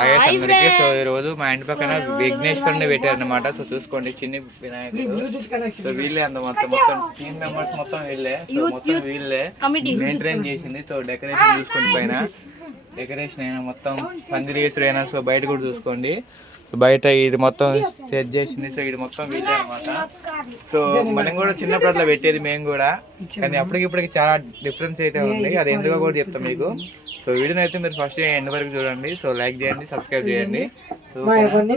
అందరికి. సో ఈ రోజు మా ఇంటి పక్కన విఘ్నేశ్వరుని పెట్టారనమాట. సో చూసుకోండి, చిన్ని వినాయకుడు. సో వీళ్ళే అంత మొత్తం టీమ్ మెంబర్స్ మొత్తం వీళ్ళే. సో మొత్తం వీళ్ళే మెయింటైన్ చేసింది. సో డెకరేషన్ చూసుకోండి, పైన డెకరేషన్ అయినా మొత్తం పందిరేసుడు అయినా. సో బయట కూడా చూసుకోండి, బయట ఇది మొత్తం సెట్ చేసింది. సో ఇది మొత్తం వీళ్ళే అనమాట. సో మనం కూడా చిన్నప్పుడు అట్లా పెట్టేది మేము కూడా, కానీ అప్పటికిప్పటికి చాలా డిఫరెన్స్ అయితే ఉంది. అది ఎందుకో కూడా చెప్తాం మీకు. సో వీడియోని అయితే మీరు ఫస్ట్ ఎండ్ వరకు చూడండి. సో లైక్ చేయండి, సబ్స్క్రైబ్ చేయండి, సో అకౌంట్ని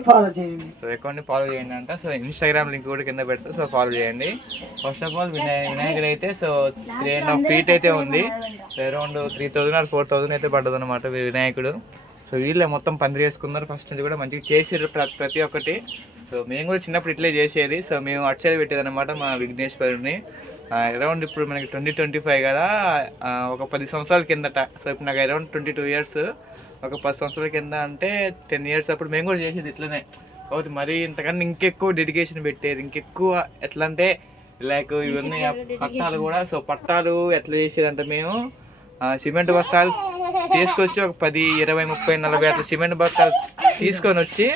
ఫాలో చేయండి అంట. సో ఇన్స్టాగ్రామ్ లింక్ కూడా కింద పెడతా, సో ఫాలో చేయండి. ఫస్ట్ ఆఫ్ ఆల్ వినాయకుడు అయితే సో 3.5 feet అయితే ఉంది. అరౌండ్ 3,000 or 4,000 అయితే పడ్డది అనమాట వినాయకుడు. సో వీళ్ళే మొత్తం పందిరి వేసుకున్నారు. ఫస్ట్ నుంచి కూడా మంచిగా చేసారు ప్రతి ఒక్కటి. సో మేము కూడా చిన్నప్పుడు ఇట్లే చేసేది. సో మేము అటు సైడ్ పెట్టేది అనమాట మా విఘ్నేశ్వరుని. అరౌండ్ ఇప్పుడు మనకి 2025 కదా, ఒక 10 సంవత్సరాల కిందట. సో ఇప్పుడు నాకు అరౌండ్ 22 years. ఒక 10 సంవత్సరాల కింద అంటే 10 years అప్పుడు మేము కూడా చేసేది ఇట్లనే. కాబట్టి మరీ ఇంతకన్నా ఇంకెక్కువ డెడికేషన్ పెట్టేది, ఇంకెక్కువ ఎట్లా అంటే లైక్ ఇవన్నీ పట్టాలు కూడా. సో పట్టాలు ఎట్లా చేసేది అంటే మేము సిమెంట్ బస్తాలు తీసుకొచ్చి ఒక 10, 20, 30, 40 అట్లా సిమెంట్ బస్తాలు తీసుకొని వచ్చి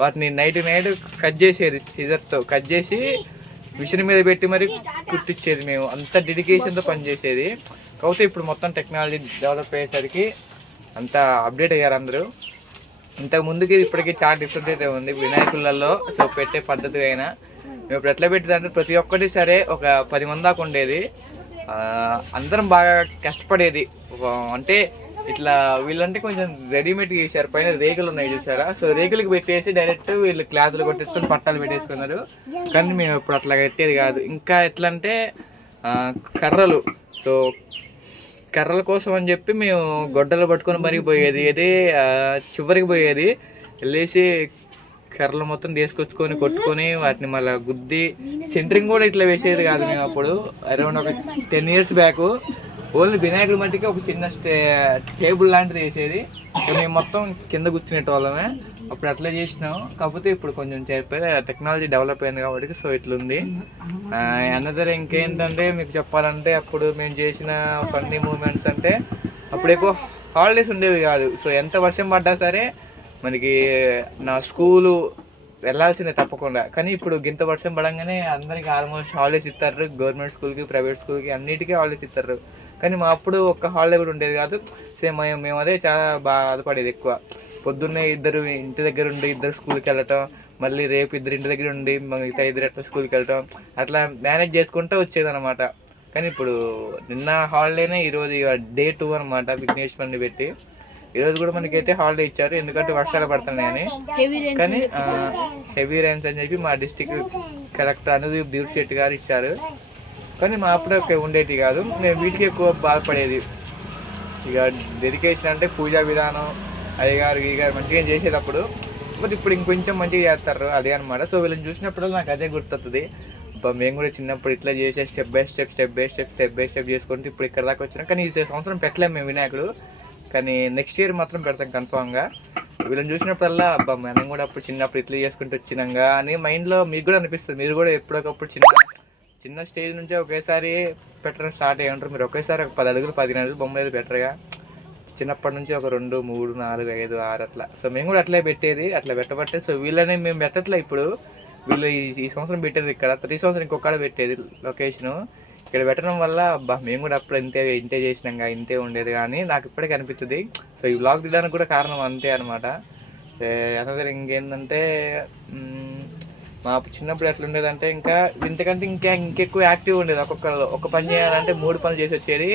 వాటిని నైట్ కట్ చేసేది. సిజర్తో కట్ చేసి మిషన్ మీద పెట్టి మరి కుట్టించేది. మేము అంత డెడికేషన్తో పనిచేసేది. కాకపోతే ఇప్పుడు మొత్తం టెక్నాలజీ డెవలప్ అయ్యేసరికి అంతా అప్డేట్ అయ్యారు అందరూ. ఇంతకు ముందుకి ఇప్పటికీ చాలా డిఫరెంట్ అయితే ఉంది వినాయకులలో. సో పెట్టే పద్ధతి అయినా మేము ఇప్పుడు ఎట్లా పెట్టేదంటే ప్రతి ఒక్కటి సరే ఒక 10 మంది దాకా ఉండేది. అందరం బాగా కష్టపడేది. అంటే ఇట్లా వీళ్ళంటే కొంచెం రెడీమేడ్ చేశారు, పైన రేకులు ఉన్నాయి చూసారా. సో రేకులకి పెట్టేసి డైరెక్ట్ వీళ్ళు క్లాతులు కొట్టేసుకొని పట్టాలు పెట్టేసుకున్నారు. కానీ మేము ఇప్పుడు అట్లా కట్టేది కాదు. ఇంకా ఎట్లా అంటే కర్రలు. సో కర్రల కోసం అని చెప్పి మేము గొడ్డలు పట్టుకొని మరీ పోయేది. ఏది చివరికి పోయేది వెళ్ళేసి కర్రలు మొత్తం తీసుకొచ్చుకొని కొట్టుకొని వాటిని మళ్ళీ గుద్ది సెంటరింగ్ కూడా ఇట్లా వేసేది కాదు మేము అప్పుడు. అరౌండ్ ఒక 10 years బ్యాక్ ఓన్లీ వినాయకుడి మట్టికి ఒక చిన్న టేబుల్ లాంటిది వేసేది. మేము మొత్తం కింద కూర్చునేట వాళ్ళమే. అప్పుడు అట్లా చేసినాం. కాకపోతే ఇప్పుడు కొంచెం చెప్పేది టెక్నాలజీ డెవలప్ అయింది కాబట్టి సో ఇట్లుంది. అనదర్ ఇంకేంటంటే మీకు చెప్పాలంటే అప్పుడు మేము చేసిన ఫన్నీ మూమెంట్స్ అంటే అప్పుడు ఎక్కువ హాలిడేస్ ఉండేవి కాదు. సో ఎంత వర్షం పడ్డా సరే మనకి నా స్కూలు వెళ్ళాల్సిందే తప్పకుండా. కానీ ఇప్పుడు గింత వర్షం పడంగానే అందరికి ఆల్మోస్ట్ హాలిడేస్ ఇస్తారు. గవర్నమెంట్ స్కూల్కి, ప్రైవేట్ స్కూల్కి అన్నిటికీ హాలిడేస్ ఇస్తారు. కానీ మా అప్పుడు ఒక్క హాలిడే కూడా ఉండేది కాదు. సేమ్ మేము అదే చాలా బాధపడేది ఎక్కువ. పొద్దున్నే ఇద్దరు ఇంటి దగ్గర ఉండి ఇద్దరు స్కూల్కి వెళ్ళటం, మళ్ళీ రేపు ఇద్దరు ఇంటి దగ్గర ఉండి మిగతా ఇద్దరు ఎట్లా స్కూల్కి వెళ్ళటం, అట్లా మేనేజ్ చేసుకుంటూ వచ్చేదన్నమాట. కానీ ఇప్పుడు నిన్న హాలిడేనే, ఈరోజు Day 2 అనమాట విఘ్నేశ్వరుని పెట్టి. ఈరోజు కూడా మనకైతే హాలిడే ఇచ్చారు, ఎందుకంటే వర్షాలు పడుతున్నాయని. కానీ హెవీ రైన్స్ అని చెప్పి మా డిస్ట్రిక్ట్ కలెక్టర్ అనుదీప్ దీప్శెట్టి గారు ఇచ్చారు. కానీ మా అప్పుడు ఉండేది కాదు. మేము వీటికి ఎక్కువ బాధపడేది. ఇక డెడికేషన్ అంటే పూజా విధానం అయ్యగారు గీగారు మంచిగా చేసేటప్పుడు. బట్ ఇప్పుడు ఇంకొంచెం మంచిగా చేస్తారు అదే అనమాట. సో వీళ్ళని చూసినప్పుడు నాకు అదే గుర్తొస్తుంది. మేము కూడా చిన్నప్పుడు ఇట్లా చేసే స్టెప్ బై స్టెప్ చేసుకుంటూ ఇప్పుడు ఇక్కడ దాకా వచ్చినాం. కానీ ఈ సంవత్సరం పెట్టలేము మేము వినాయకుడు, కానీ నెక్స్ట్ ఇయర్ మాత్రం పెడతాం కన్ఫామ్గా. వీళ్ళని చూసినప్పుడల్లా మనం కూడా అప్పుడు చిన్నప్పుడు ఇట్లా చేసుకుంటూ వచ్చినాగా అని మైండ్లో మీకు కూడా అనిపిస్తుంది. మీరు కూడా ఎప్పటికప్పుడు చిన్న స్టేజ్ నుంచే ఒకేసారి పెట్టడం స్టార్ట్ అయ్యి ఉంటారు. మీరు ఒకేసారి ఒక 10 అడుగులు 15 అడుగులు బొమ్మలు బెటర్గా చిన్నప్పటి నుంచి ఒక 2, 3, 4, 5, 6 అట్లా. సో మేము కూడా అట్లే పెట్టేది, అట్లా పెట్టబట్టే. సో వీళ్ళని మేము పెట్టట్లే. ఇప్పుడు వీళ్ళు ఈ సంవత్సరం పెట్టేది ఇక్కడ, 3 సంవత్సరం ఇంకొకడ పెట్టేది లొకేషను. ఇక్కడ పెట్టడం వల్ల మేము కూడా అప్పుడు ఇంతే చేసినాక ఇంతే ఉండేది. కానీ నాకు ఇప్పటికీ అనిపిస్తుంది. సో ఈ వ్లాగ్ తీయడానికి కూడా కారణం అంతే అనమాట. అనదర్ ఇంకేంటంటే మా చిన్నప్పుడు ఎట్లా ఉండేదంటే ఇంకా ఇంతకంటే ఇంకెక్కువ యాక్టివ్ ఉండేది. ఒక పని చేయాలంటే 3 పనులు చేసి వచ్చేది.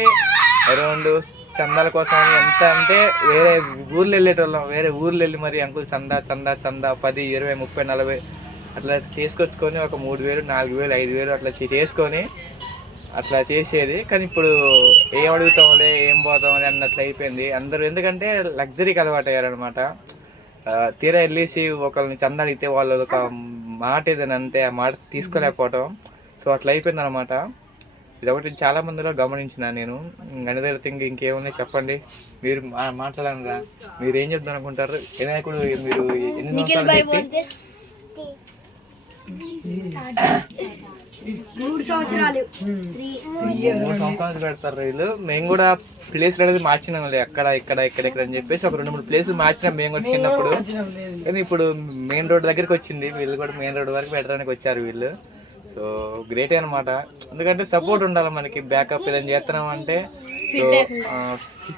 అరౌండ్ చందాల కోసం ఎంత అంటే వేరే ఊర్లు వెళ్ళేటోళ్ళం. వేరే ఊర్లు వెళ్ళి మరి అంకుల్ చందా 10, 20, 30, 40 అట్లా తీసుకొచ్చుకొని ఒక 3,000, 4,000, 5,000 అట్లా చేసుకొని అట్లా చేసేది. కానీ ఇప్పుడు ఏం అడుగుతాంలే, ఏం పోతాంలే అన్నట్లు అయిపోయింది అందరూ. ఎందుకంటే లగ్జరీకి అలవాటు అయ్యారనమాట. తీరా వెళ్ళేసి ఒకరిని చందా అడిగితే వాళ్ళు ఒక మాట ఏదైనా అంతే, ఆ మాట తీసుకోలేకపోవటం. సో అట్లా అయిపోయింది అనమాట. ఇది ఒకటి చాలా మందిలో గమనించిన నేను. అనదర్ థింగ్ ఇంకేమున్నాయి చెప్పండి, మీరు మాట్లాడరా, మీరు ఏం చెప్తాను అనుకుంటారు? వినాయకుడు మీరు ఎన్ని సంవత్సరాలు 3 సంవత్సరాలు పెడతారు వీళ్ళు. మేము కూడా ప్లేస్లు అనేది మార్చినాం, అక్కడ ఇక్కడ అని చెప్పేసి ఒక 2-3 ప్లేసులు మార్చినాం మేము కూడా చిన్నప్పుడు. కానీ ఇప్పుడు మెయిన్ రోడ్ దగ్గరికి వచ్చింది, వీళ్ళు కూడా మెయిన్ రోడ్ వరకు పెట్టడానికి వచ్చారు వీళ్ళు. సో గ్రేటే అనమాట, ఎందుకంటే సపోర్ట్ ఉండాలి మనకి, బ్యాకప్ ఏదైనా చేస్తున్నాం అంటే. సో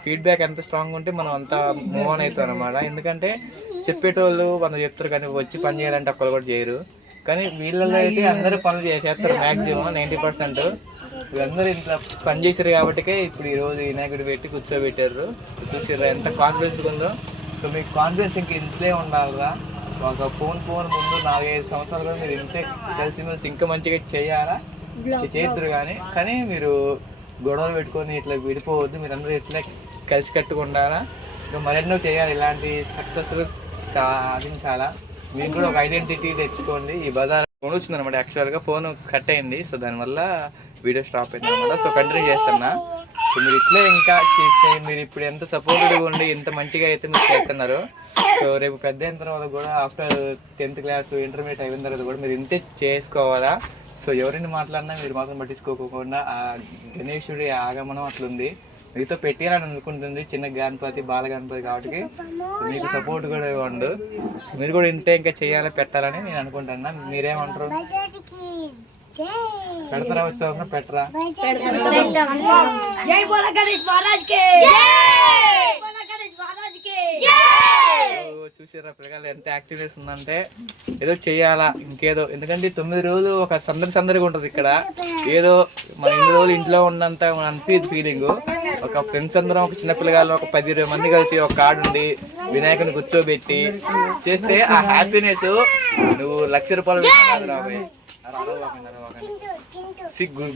ఫీడ్బ్యాక్ ఎంత స్ట్రాంగ్ ఉంటే మనం అంతా మూవ్ ఆన్ అవుతాం అనమాట. ఎందుకంటే చెప్పేటోళ్ళు మనం చెప్తారు కానీ వచ్చి పని చేయాలంటే ఒక్కరు కూడా చేయరు. కానీ వీళ్ళలో అయితే అందరూ పనులు చేస్తారు, మ్యాక్సిమం 90%. వీళ్ళందరూ ఇంట్లో పని చేశారు కాబట్టికే ఇప్పుడు ఈరోజు వినాయకుడు పెట్టి కూర్చోబెట్టారు. చూసారా ఎంత కాన్ఫిడెన్స్ ఉందో. సో మీకు కాన్ఫిడెన్స్ ఇంక ఇంట్లో ఉండాలిరా. ఒక ఫోన్ ముందు 4-5 సంవత్సరాలు కూడా మీరు ఇంతే కలిసి ఇంకా మంచిగా చేయాలా చేద్దరు. కానీ మీరు గొడవలు పెట్టుకొని ఇట్లా విడిపోవద్దు, మీరు అందరూ ఇట్లా కలిసి కట్టుకుంటారా. ఇంకా మరెన్నో చేయాలి, ఇలాంటి సక్సెస్లు సాధించాలా. మీరు కూడా ఒక ఐడెంటిటీ తెచ్చుకోండి. ఈ బజార్ ఫోన్ వచ్చింది అనమాట, యాక్చువల్గా ఫోన్ కట్ అయింది. సో దానివల్ల వీడియో స్టాప్ అయింది అనమాట. సో కంటిన్యూ చేస్తున్నా. సో మీరు ఇట్లే ఇంకా మీరు ఇప్పుడు ఎంత సపోర్టెడ్గా ఉండి ఎంత మంచిగా అయితే మీరు చేస్తున్నారు. సో రేపు పెద్ద అయిన తర్వాత కూడా ఆఫ్టర్ 10th క్లాస్ ఇంటర్మీడియట్ అయిన తర్వాత కూడా మీరు ఇంతే చేసుకోవాలా. సో ఎవరిని మాట్లాడినా మీరు మాత్రం పట్టించుకోకుండా ఆ గణేశుడి ఆగమనం అట్లుంది. మీతో పెట్టాలని అనుకుంటుంది చిన్న గణపతి బాల గణపతి కాబట్టి మీకు సపోర్ట్ కూడా ఇవ్వండు. మీరు కూడా ఇంటే ఇంకా చేయాలి పెట్టాలని నేను అనుకుంటున్నా. మీరేమంటారు? పెడతారా వచ్చి పెట్టరా? చూసారా పిల్లలు ఎంత యాక్టివ్నెస్ ఉందంటే ఏదో చెయ్యాలా ఇంకేదో. ఎందుకంటే 9 రోజులు ఒక సందడిగా ఉంటుంది ఇక్కడ. ఏదో మన 8 రోజులు ఇంట్లో ఉన్నంత అనిపించదు ఫీలింగ్. ఒక ఫ్రెండ్స్ అందరం ఒక చిన్న పిల్లగాళ్ళు ఒక 10 మంది కలిసి ఒక కార్డు ఉండి వినాయకుని కూర్చోబెట్టి చేస్తే ఆ హ్యాపీనెస్ నువ్వు 1,00,000 రూపాయలు రాబోయే.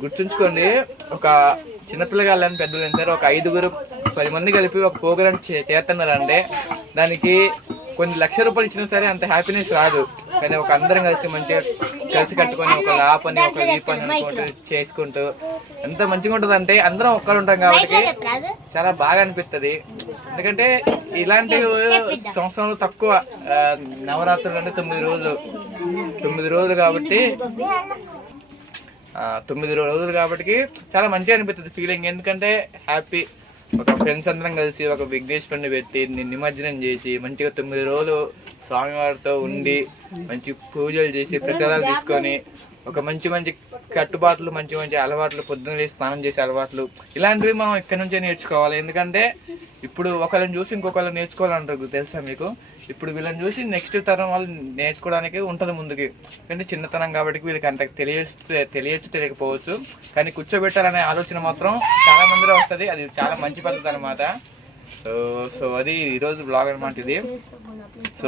గుర్తుంచుకోండి, ఒక చిన్నపిల్లగాళ్ళు అని పెద్దలు సార్ ఒక 5-10 మంది కలిపి ఒక ప్రోగ్రామ్ చేస్తున్నారంటే దానికి కొన్ని 1,00,000 రూపాయలు ఇచ్చినా సరే అంత హ్యాపీనెస్ రాదు. కానీ ఒక అందరం కలిసి మంచిగా కలిసి కట్టుకొని ఒక లాపని ఒక వీపని అనుకుంటూ చేసుకుంటూ ఎంత మంచిగా ఉంటుంది అంటే అందరం ఒక్కరు ఉంటాం కాబట్టి చాలా బాగా అనిపిస్తుంది. ఎందుకంటే ఇలాంటి సంవత్సరంలో తక్కువ నవరాత్రులు అంటే 9 రోజులు కాబట్టి 9 రోజులు కాబట్టి చాలా మంచిగా అనిపిస్తుంది ఫీలింగ్. ఎందుకంటే హ్యాపీ ఒక ఫ్రెండ్స్ అందరం కలిసి ఒక విఘ్నేశ్వరుని పెట్టి నిమజ్జనం చేసి మంచిగా 9 రోజులు స్వామివారితో ఉండి మంచి పూజలు చేసి ప్రసాదాలు తీసుకొని ఒక మంచి కట్టుబాట్లు మంచి అలవాట్లు, పొద్దున్న స్నానం చేసే అలవాట్లు ఇలాంటివి మనం ఇక్కడ నుంచే నేర్చుకోవాలి. ఎందుకంటే ఇప్పుడు ఒకళ్ళని చూసి ఇంకొకళ్ళు నేర్చుకోవాలంటారు తెలుసా మీకు. ఇప్పుడు వీళ్ళని చూసి నెక్స్ట్ తరం వాళ్ళు నేర్చుకోవడానికి ఉంటుంది ముందుకి. అంటే చిన్నతనం కాబట్టి వీళ్ళకి అంత తెలియకపోవచ్చు. కానీ కూర్చోబెట్టాలనే ఆలోచన మాత్రం చాలా మందిలో వస్తుంది. అది చాలా మంచి పద్ధతి అనమాట. సో అది ఈరోజు బ్లాగ్ అనమాట ఇది. సో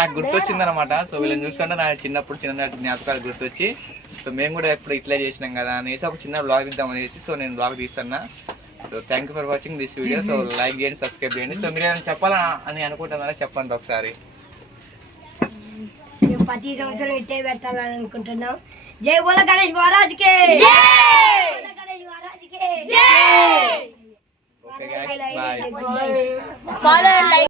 నాకు గుర్తొచ్చింది అనమాట. సో వీళ్ళని చూస్తుంటే నా చిన్ననాటి జ్ఞాపకాలు గుర్తొచ్చి సో మేము కూడా ఎప్పుడు ఇట్లా చేసినాం కదా అనేసి ఒక చిన్న బ్లాగ్ ఇద్దాం అనేసి సో నేను బ్లాగ్ తీస్తున్నా. So thank you for watching this video. So like చేయండి, సబ్స్క్రైబ్ చేయండి. సో మీరు ఏమైనా చెప్పాలా అని అనుకుంటున్నారా చెప్పండి ఒకసారి. ప్రతి సంవత్సరం ఇట్టే పెట్టాలని అనుకుంటున్నాం. జై బోలో గణేష్ మహారాజ్కి. Okay guys, bye.